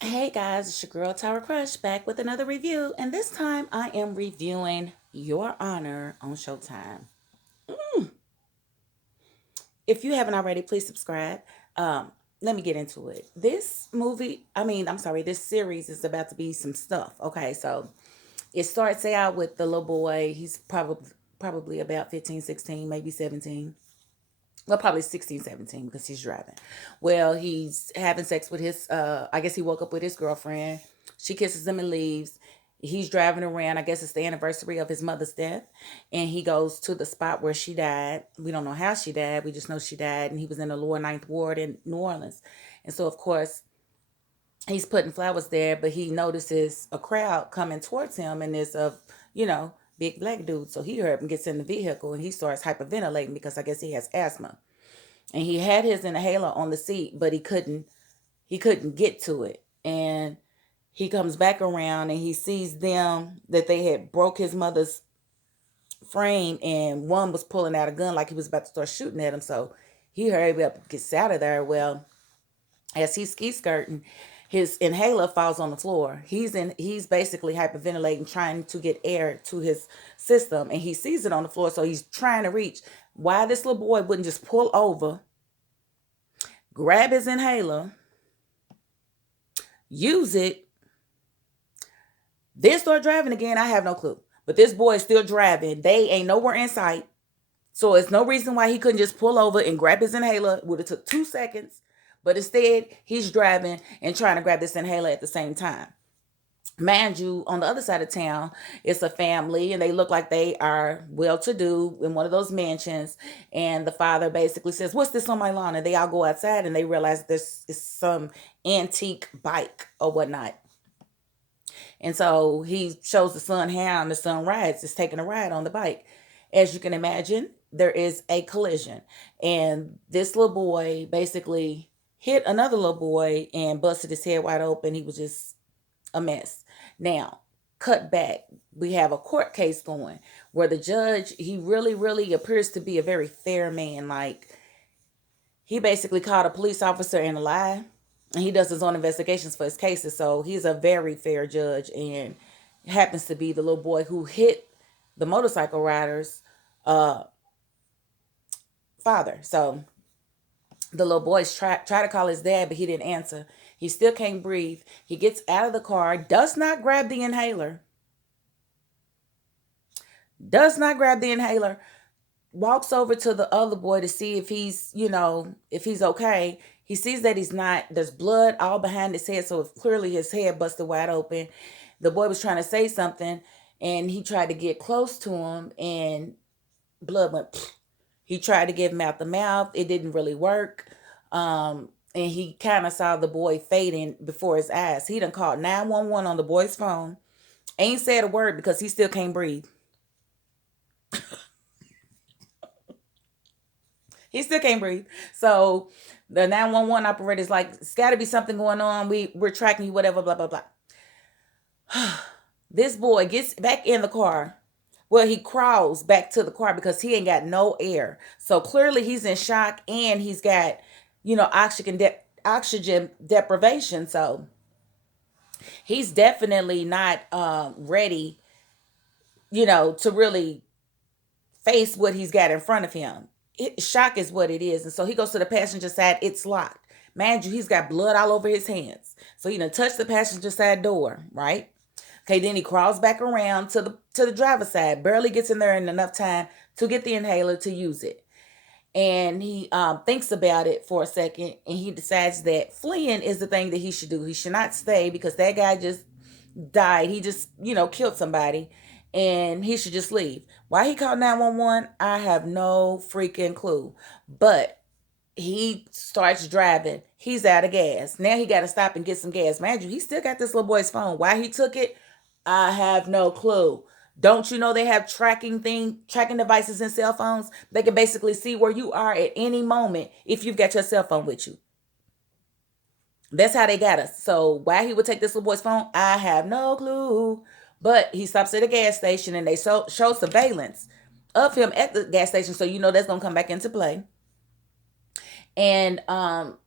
Hey guys, it's your girl Tower Crush back with another review, and this time I am reviewing Your Honor on Showtime. If you haven't already, please subscribe. Um, Let me get into it. This series is about to be some stuff. Okay, so it starts out with the little boy. He's probably about 15, 16, maybe 17. Well, probably 16, 17 because he's driving. Well, he's having sex with I guess he woke up with his girlfriend. She kisses him and leaves. He's driving around. I guess it's the anniversary of his mother's death. And he goes to the spot where she died. We don't know how she died. We just know she died. And he was in the lower Ninth Ward in New Orleans. And so, of course, he's putting flowers there, but he notices a crowd coming towards him. And there's you know, big black dude. So he hurt and gets in the vehicle and he starts hyperventilating because I guess he has asthma, and he had his inhaler on the seat, but he couldn't get to it. And he comes back around and he sees them that they had broke his mother's frame, and one was pulling out a gun like he was about to start shooting at him. So he hurried up, gets out of there. Well, as he's ski skirting, his inhaler falls on the floor. He's basically hyperventilating, trying to get air to his system, and he sees it on the floor. So he's trying to reach. Why this little boy wouldn't just pull over, grab his inhaler, use it, then start driving again, I have no clue. But this boy is still driving. They ain't nowhere in sight. So it's no reason why he couldn't just pull over and grab his inhaler. Would have took 2 seconds. But instead, he's driving and trying to grab this inhaler at the same time. Mind you, on the other side of town, it's a family and they look like they are well to do in one of those mansions. And the father basically says, "What's this on my lawn?" And they all go outside and they realize this is some antique bike or whatnot. And so he shows the son how, and the son rides, is taking a ride on the bike. As you can imagine, there is a collision. And this little boy basically hit another little boy and busted his head wide open. He was just a mess. Now, cut back. We have a court case going where the judge, he really, really appears to be a very fair man. Like, he basically caught a police officer in a lie, and he does his own investigations for his cases. So he's a very fair judge, and happens to be the little boy who hit the motorcycle rider's uh, father. So the little boys try to call his dad, but he didn't answer. He still can't breathe. He gets out of the car, does not grab the inhaler, walks over to the other boy to see if he's okay. He sees that he's not. There's blood all behind his head, so it's clearly his head busted wide open. The boy was trying to say something, and he tried to get close to him, and blood went. Pfft. He tried to give mouth to mouth. It didn't really work. And he kind of saw the boy fading before his eyes. He done called 911 on the boy's phone. Ain't said a word because he still can't breathe. He still can't breathe. So the 911 operator is like, "It's got to be something going on. We're tracking you, whatever, blah, blah, blah." This boy gets back in the car. Well, he crawls back to the car because he ain't got no air. So clearly he's in shock, and he's got, oxygen deprivation. So he's definitely not ready, to really face what he's got in front of him. Shock is what it is. And so he goes to the passenger side. It's locked. Mind you, he's got blood all over his hands. So he done touched the passenger side door, right? Okay, then he crawls back around to the driver's side. Barely gets in there in enough time to get the inhaler to use it. And he thinks about it for a second, and he decides that fleeing is the thing that he should do. He should not stay because that guy just died. He just, killed somebody, and he should just leave. Why he called 911, I have no freaking clue. But he starts driving. He's out of gas. Now he got to stop and get some gas. Mind you, he still got this little boy's phone. Why he took it, I have no clue. Don't you know they have tracking devices in cell phones? They can basically see where you are at any moment if you've got your cell phone with you. That's how they got us. So why he would take this little boy's phone, I have no clue. But he stops at a gas station, and they show surveillance of him at the gas station. So that's going to come back into play. And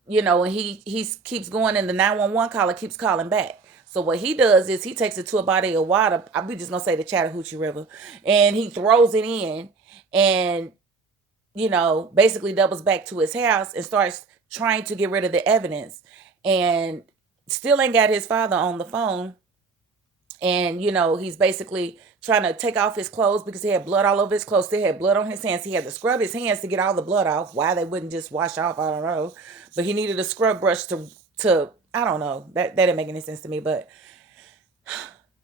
you know, and he keeps going, and the 911 caller keeps calling back. So what he does is he takes it to a body of water. I'm just gonna say the Chattahoochee River, and he throws it in, and you know, basically doubles back to his house and starts trying to get rid of the evidence, and still ain't got his father on the phone. And you know, he's basically trying to take off his clothes because he had blood all over his clothes. Still had blood on his hands. He had to scrub his hands to get all the blood off. Why they wouldn't just wash off, I don't know. But he needed a scrub brush to I don't know. That didn't make any sense to me. But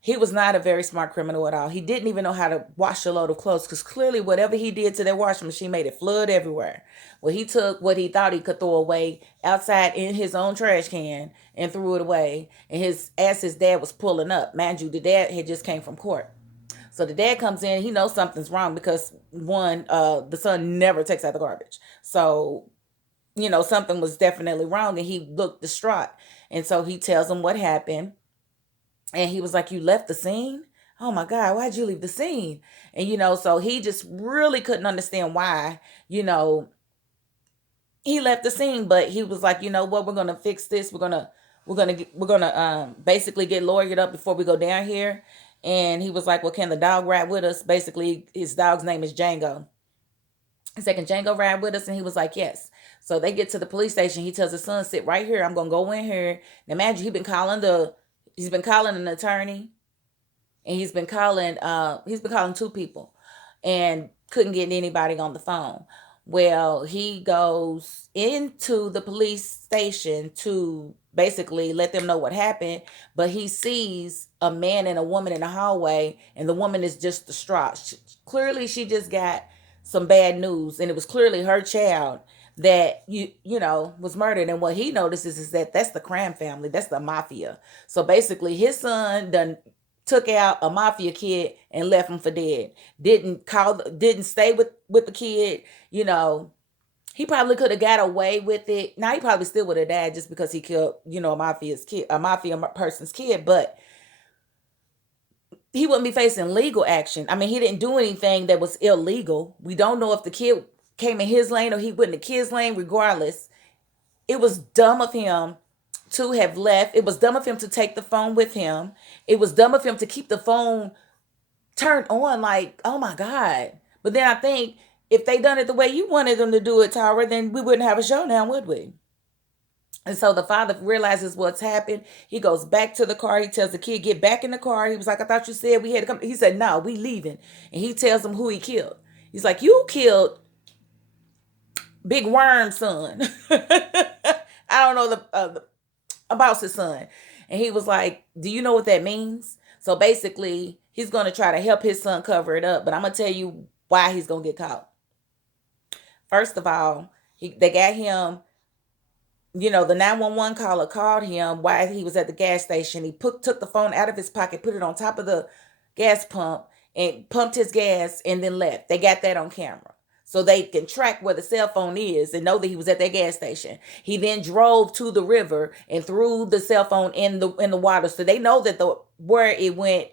he was not a very smart criminal at all. He didn't even know how to wash a load of clothes, because clearly whatever he did to that washing machine made it flood everywhere. Well, he took what he thought he could throw away outside in his own trash can and threw it away. And his dad was pulling up. Mind you, the dad had just came from court. So the dad comes in, he knows something's wrong because one, the son never takes out the garbage. So, you know, something was definitely wrong, and he looked distraught. And so he tells him what happened. And he was like, "You left the scene? Oh my God, why'd you leave the scene?" And, you know, so he just really couldn't understand why, you know, he left the scene. But he was like, "You know what, we're gonna fix this. We're gonna basically get lawyered up before we go down here." And he was like, "Well, can the dog ride with us?" Basically, his dog's name is Django. He said, "Can Django ride with us?" And he was like, "Yes." So they get to the police station. He tells his son, "Sit right here. I'm gonna go in here." Now, imagine he's been calling an attorney, and he's been calling two people, and couldn't get anybody on the phone. Well, he goes into the police station to basically let them know what happened, but he sees a man and a woman in the hallway, and the woman is just distraught. Clearly she just got some bad news, and it was clearly her child that you know was murdered. And what he notices is that that's the crime family, that's the mafia. So basically his son done took out a mafia kid and left him for dead. Didn't stay with the kid. You know, he probably could have got away with it. Now he probably still would have died just because he killed, you know, a mafia person's kid. But he wouldn't be facing legal action. I mean, he didn't do anything that was illegal. We don't know if the kid came in his lane or he went in the kid's lane. Regardless, it was dumb of him to have left. It was dumb of him to take the phone with him. It was dumb of him to keep the phone turned on. Like, oh my God. But then I think if they done it the way you wanted them to do it, Tara, then we wouldn't have a show now, would we? And so the father realizes what's happened. He goes back to the car. He tells the kid, "Get back in the car." He was like, "I thought you said we had to come." He said, "No, we leaving." And he tells him who he killed. He's like, "You killed Big Worm's son." I don't know about his son. And he was like, "Do you know what that means?" So basically, he's going to try to help his son cover it up. But I'm going to tell you why he's going to get caught. First of all, they got him, you know, the 911 caller called him while he was at the gas station. He took the phone out of his pocket, put it on top of the gas pump, and pumped his gas and then left. They got that on camera. So they can track where the cell phone is and know that he was at that gas station. He then drove to the river and threw the cell phone in the water. So they know that where it went,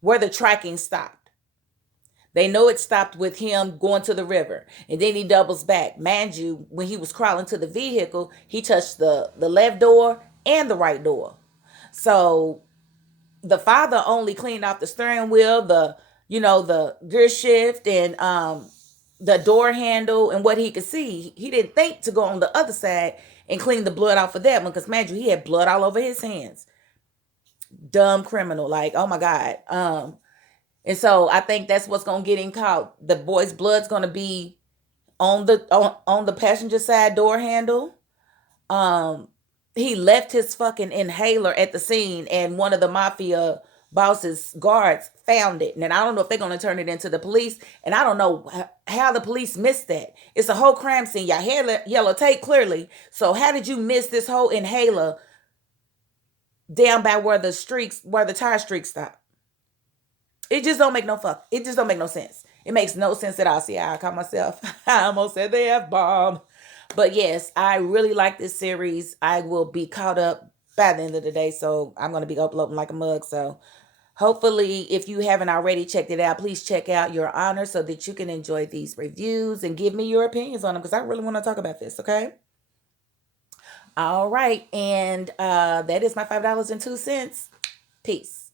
where the tracking stopped. They know it stopped with him going to the river. And then he doubles back. Mind you, when he was crawling to the vehicle, he touched the left door and the right door. So the father only cleaned off the steering wheel, the gear shift, and the door handle and what he could see. He didn't think to go on the other side and clean the blood off of that one, because mind you, he had blood all over his hands. Dumb criminal, like, oh my God. And so I think that's what's gonna get him caught. The boy's blood's gonna be on the passenger side door handle. Um, he left his fucking inhaler at the scene, and one of the mafia boss's guards found it. And I don't know if they're gonna turn it into the police, and I don't know how the police missed that. It's a whole crime scene. Y'all had yellow tape clearly. So how did you miss this whole inhaler down by where the tire streaks stop? It just don't make no fuck. It just don't make no sense. It makes no sense at all. See, I call myself, I almost said the F-bomb. But yes, I really like this series. I will be caught up by the end of the day. So I'm going to be uploading like a mug. So hopefully, if you haven't already checked it out, please check out Your Honor so that you can enjoy these reviews and give me your opinions on them, because I really want to talk about this, okay? All right. And that is my $5.02. Peace.